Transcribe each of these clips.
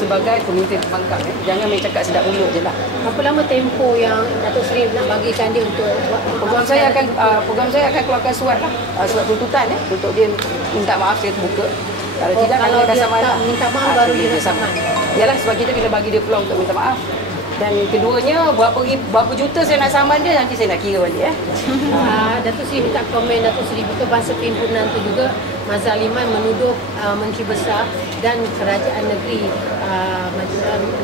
sebagai pemimpin pembangkang. Jangan main cakap sedap mulut je lah. Berapa lama tempoh yang Datuk Seri nak bagikan dia untuk program saya akan keluarkan surat lah, surat tuntutan untuk dia minta maaf secara terbuka. Kalau tidak, kalau akan dia saman tak minta maaf baru dia nak saman. Yalah, sebab kita kena bagi dia peluang untuk minta maaf. Dan keduanya, berapa juta saya nak saman dia, nanti saya nak kira balik. Datuk Seri minta komen Datuk Seri Bukan Bangsa Perhimpunan tu juga Mazhar Liman menuduh Menteri Besar dan Kerajaan Negeri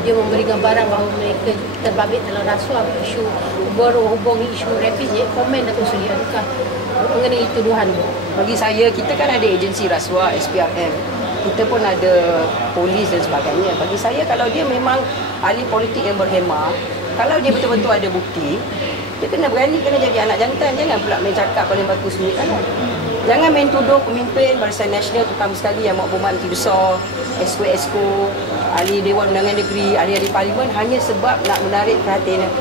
dia memberi gambaran bahawa mereka terbabit dalam rasuah isu berhubungi isu rapid. Komen Datuk Seri, adakah mengenai tuduhan tu? Bagi saya, kita kan ada agensi rasuah SPRM, kita pun ada polis dan sebagainya. Bagi saya, kalau dia memang ahli politik yang berhemah, kalau dia betul-betul ada bukti, dia kena berani, kena jadi anak jantan. Jangan pula main cakap paling bagus sendiri kan. Jangan main tuduh pemimpin Barisan Nasional, terutama sekali yang berhormat Menteri Besar, Esko, ahli Dewan Undangan Negeri, ahli-ahli Parlimen, hanya sebab nak menarik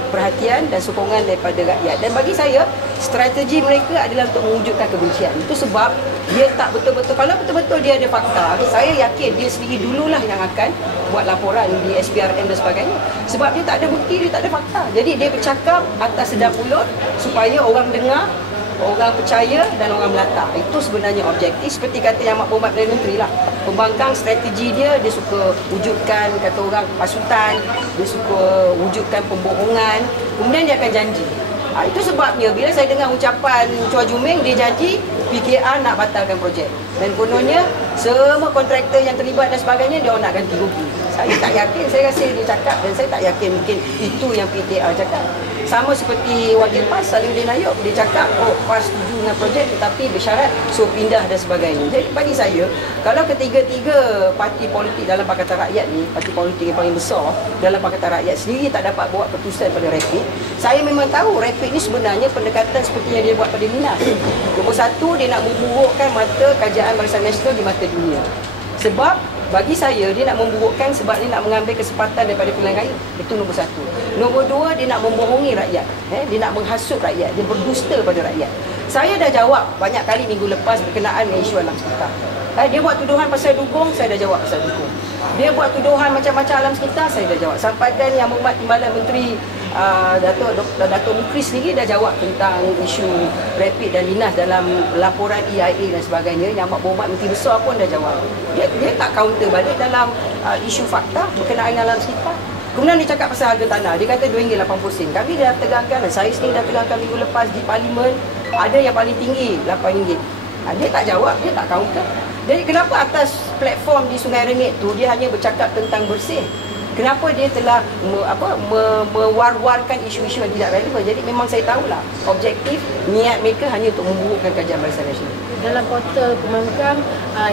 perhatian dan sokongan daripada rakyat. Dan bagi saya, strategi mereka adalah untuk mewujudkan kebencian. Itu sebab dia tak betul-betul, kalau betul-betul dia ada fakta, saya yakin dia sendiri dululah yang akan buat laporan di SPRM dan sebagainya. Sebab dia tak ada bukti, dia tak ada fakta. Jadi dia bercakap atas sedap mulut supaya orang dengar, orang percaya dan orang melata. Itu sebenarnya objektif. Seperti kata Yang Amat Perdana Menteri lah, pembangkang strategi dia suka wujudkan, kata orang, pasutan, dia suka wujudkan pembohongan, kemudian dia akan janji. Itu sebabnya bila saya dengar ucapan Chua Ju-ming, dia janji PKR nak batalkan projek. Dan kononnya semua kontraktor yang terlibat dan sebagainya, dia nak ganti rugi. Saya tak yakin, saya rasa dia cakap, dan saya tak yakin mungkin itu yang PKR cakap. Sama seperti Wakil PAS, Salihuddin Ayub, dia cakap, PAS setuju dengan projek tetapi bersyarat suruh pindah dan sebagainya. Jadi bagi saya, kalau ketiga-tiga parti politik dalam Pakatan Rakyat ni, parti politik yang paling besar dalam Pakatan Rakyat sendiri tak dapat buat keputusan pada rapid, saya memang tahu rapid ni sebenarnya pendekatan seperti yang dia buat pada Minas. Nombor satu, dia nak memburukkan mata kajian Barisan Nasional di mata dunia. Sebab bagi saya, dia nak memburukkan sebab dia nak mengambil kesempatan daripada pilihan raya. Itu nombor satu. Nombor dua, dia nak membohongi rakyat. Dia nak menghasut rakyat. Dia berdusta pada rakyat. Saya dah jawab banyak kali minggu lepas berkenaan dengan isu alam sekitar. Dia buat tuduhan pasal dukung, saya dah jawab pasal dukung. Dia buat tuduhan macam-macam alam sekitar, saya dah jawab. Sampaikan Yang Berhormat Timbalan Menteri Dato' Mukris sendiri dah jawab tentang isu rapid dan dinas dalam laporan EIA dan sebagainya. Yang Berhormat Menteri Besar pun dah jawab. Dia tak counter balik dalam isu fakta berkenaan alam sekitar. Kemudian dia cakap pasal harga tanah. Dia kata RM2.80. Kami dah tegangkan, dan saya sendiri dah tegangkan minggu lepas di Parlimen, ada yang paling tinggi RM8. Dia tak jawab, dia tak counter. Jadi kenapa atas platform di Sungai Rengit tu dia hanya bercakap tentang bersih? Kenapa dia telah mewar-warkan isu-isu yang tidak relevan? Jadi memang saya tahulah objektif niat mereka hanya untuk memburukkan kajian Barisan Nasional. Dalam portal pembangkang,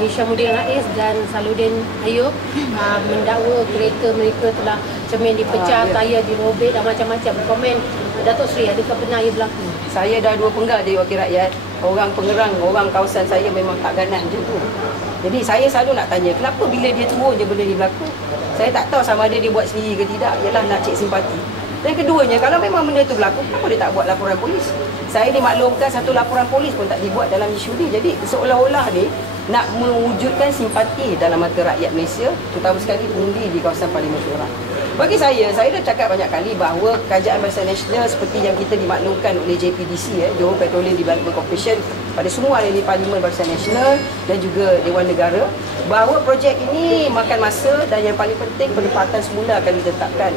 Hishamuddin Rais dan Salihuddin Ayub mendakwa kereta mereka telah cermin dipecah, tayar dirobek dan macam-macam. Komen Datuk Seri, adakah benar ia berlaku? Saya dah 2 penggal jadi wakil rakyat. Orang pengerang, orang kawasan saya memang tak ganas macam tu. Jadi saya selalu nak tanya, kenapa bila dia turun je benda ni berlaku? Saya tak tahu sama ada dia buat sendiri ke tidak. Ialah nak cek simpati. Dan keduanya, kalau memang benda tu berlaku, kenapa dia tak buat laporan polis? Saya dimaklumkan satu laporan polis pun tak dibuat dalam isu ni. Jadi seolah-olah ni nak mewujudkan simpati dalam mata rakyat Malaysia, terutama sekali pengundi di kawasan Parlimen Perak. Bagi saya dah cakap banyak kali bahawa kerajaan Barisan Nasional seperti yang kita dimaklumkan oleh JPDC, Johor Petroleum Development Corporation, pada semua ahli Parlimen Barisan Nasional dan juga Dewan Negara, bahawa projek ini makan masa dan yang paling penting penempatan semula akan ditetapkan.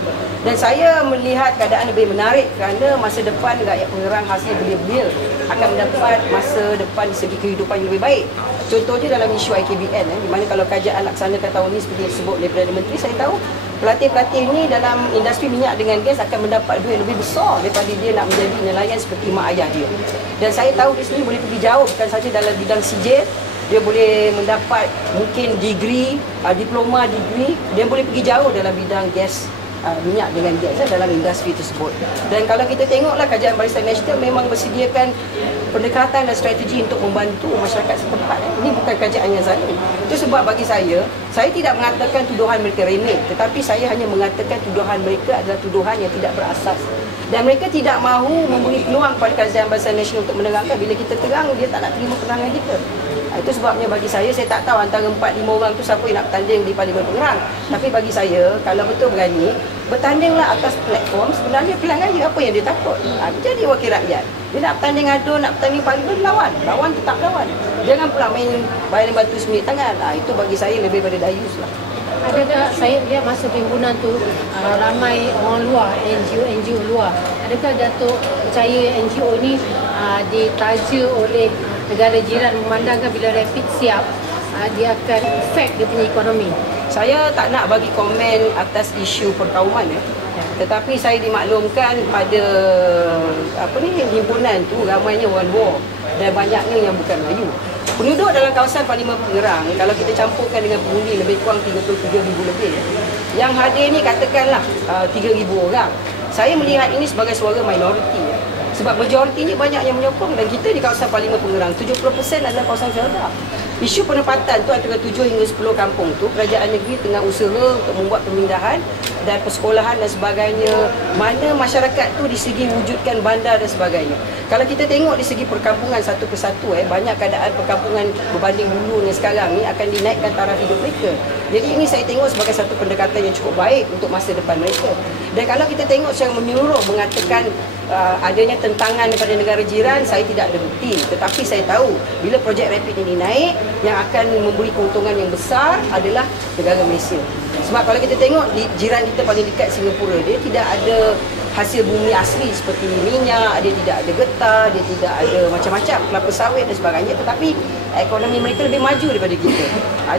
Dan saya melihat keadaan lebih menarik kerana masa depan rakyat pengerang hasil belia-belia akan mendapat masa depan di segi kehidupan yang lebih baik. Contohnya dalam isu IKBN, di mana kalau kajian laksanakan tahun ini seperti yang disebut oleh Perdana Menteri, saya tahu pelatih-pelatih ini dalam industri minyak dengan gas akan mendapat duit lebih besar daripada dia nak menjadi nelayan seperti mak ayah dia. Dan saya tahu dia sendiri boleh pergi jauh, bukan saja dalam bidang sijil, dia boleh mendapat mungkin degree, diploma degree, dia boleh pergi jauh dalam bidang gas, minyak dengan gas dalam industri tersebut. Dan kalau kita tengoklah kajian Barisan Nasional memang bersediakan pendekatan dan strategi untuk membantu masyarakat setempat. Ini bukan kajian yang zalim. Itu sebab bagi saya tidak mengatakan tuduhan mereka remeh, tetapi saya hanya mengatakan tuduhan mereka adalah tuduhan yang tidak berasas. Dan mereka tidak mahu memberi peluang kepada kajian Barisan Nasional untuk menerangkan. Bila kita terang, dia tak nak terima penerangan kita. Itu sebabnya bagi saya tak tahu antara 4-5 orang tu siapa yang nak bertanding di Parlimen Pengerang. Tapi bagi saya, kalau betul berani, bertandinglah atas platform sebenarnya pilihan raya apa yang dia takut. Jadi wakil rakyat. Dia nak bertanding adu, nak bertanding Parlimen, lawan tetap lawan. Jangan pula main bayan batu semit tangan. Itu bagi saya lebih pada dayus lah. Adakah saya lihat masa perhimpunan tu ramai orang luar, NGO luar. Adakah Datuk percaya NGO ni ditaja oleh negara jiran memandangkan bila rapid siap dia akan efek dia punya ekonomi? Saya tak nak bagi komen atas isu perkauman tetapi saya dimaklumkan pada himpunan tu ramainya orang luar dan banyaknya yang bukan Melayu. Penduduk dalam kawasan Parlimen Pengerang, kalau kita campurkan dengan pengundi lebih kurang 33,000 lebih. Yang hadir ni katakanlah 3,000 orang. Saya melihat ini sebagai suara minoriti. Sebab majoritinya banyak yang menyokong dan kita di kawasan Parlimen Pengerang, 70% adalah kawasan Felda. Isu penempatan tu antara 7 hingga 10 kampung tu, kerajaan negeri tengah usaha untuk membuat pemindahan dan persekolahan dan sebagainya. Mana masyarakat tu di segi wujudkan bandar dan sebagainya. Kalau kita tengok di segi perkampungan satu persatu, banyak keadaan perkampungan berbanding dulu dan sekarang ni akan dinaikkan taraf hidup mereka. Jadi ini saya tengok sebagai satu pendekatan yang cukup baik untuk masa depan mereka. Dan kalau kita tengok secara menyeluruh mengatakan adanya tentangan daripada negara jiran, saya tidak ada bukti. Tetapi saya tahu bila projek rapid ini naik, yang akan memberi keuntungan yang besar adalah negara Malaysia. Sebab kalau kita tengok di jiran kita paling dekat Singapura, dia tidak ada hasil bumi asli seperti minyak, dia tidak ada getah, dia tidak ada macam-macam kelapa sawit dan sebagainya, tetapi ekonomi mereka lebih maju daripada kita.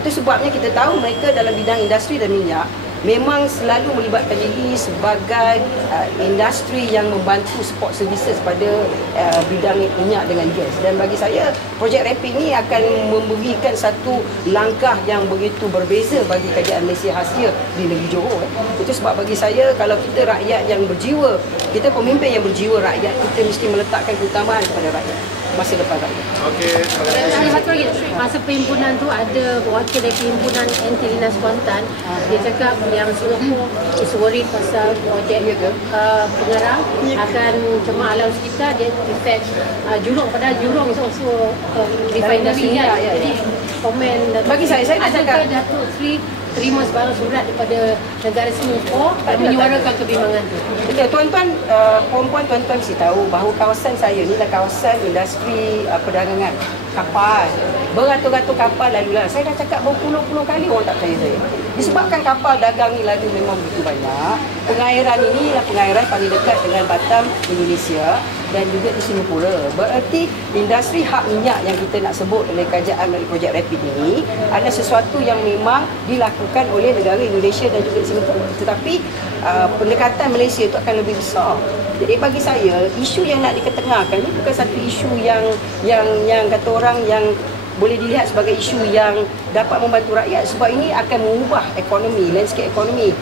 Itu sebabnya kita tahu mereka dalam bidang industri dan minyak memang selalu melibatkan diri sebagai industri yang membantu support services pada bidang minyak dengan gas. Dan bagi saya, projek rapid ini akan memberikan satu langkah yang begitu berbeza bagi kerajaan Malaysia Hasya di negeri Johor. Itu sebab bagi saya, kalau kita rakyat yang berjiwa, kita pemimpin yang berjiwa rakyat, kita mesti meletakkan keutamaan kepada rakyat, masa depan rakyat. Okey, terima Satu lagi, masa perhimpunan tu ada wakil dari perhimpunan Anti-Dinas Kuantan, dia cakap yang Singapura is worried pasal projek Pengerang akan cemar alam sekitar, dia efek Jurong, padahal Jurong is also refinery kan. Jadi komen bagi saya nak cakap, adakah Datuk Seri terima sebarang surat daripada negara Singapura menyuarakan kebimbangan tu? Tuan-tuan, perempuan tuan-tuan mesti tahu bahawa kawasan saya ni adalah kawasan industri perdagangan kapal. Beratus-ratus kapal lalu lah. Saya dah cakap berpuluh-puluh kali orang tak percaya saya. Disebabkan kapal dagang ni lalu memang begitu banyak. Pengairan ini adalah pengairan paling dekat dengan Batam, Indonesia dan juga di Singapura. Berarti industri hak minyak yang kita nak sebut oleh kerajaan melalui projek rapid ini adalah sesuatu yang memang dilakukan oleh negara Indonesia dan juga Singapura. Tetapi pendekatan Malaysia itu akan lebih besar. Jadi bagi saya, isu yang nak diketengahkan ini bukan satu isu yang kata orang yang boleh dilihat sebagai isu yang dapat membantu rakyat, sebab ini akan mengubah ekonomi, landscape ekonomi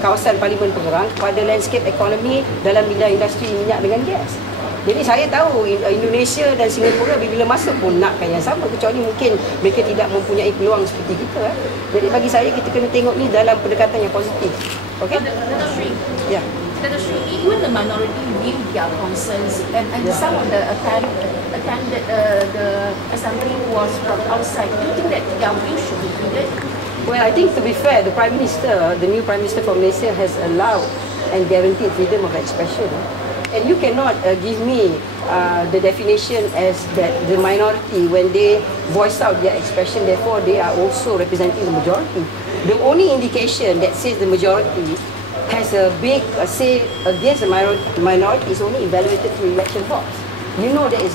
kawasan Parlimen Pengerang kepada landscape ekonomi dalam bidang industri minyak dengan gas. Jadi saya tahu Indonesia dan Singapura bila masa pun nakkan yang sama, kecuali mungkin mereka tidak mempunyai peluang seperti kita. Jadi bagi saya kita kena tengok ni dalam pendekatan yang positif. Okey? Ya. Even the minority view their concerns, and some of the the assembly was from outside. Do you think that their view should be included? Well, I think to be fair, the Prime Minister, the new Prime Minister from Malaysia has allowed and guaranteed freedom of expression. And you cannot give me the definition as that the minority, when they voice out their expression, therefore they are also representing the majority. The only indication that says the majority has a big say against the minority is only evaluated through election votes. You know that is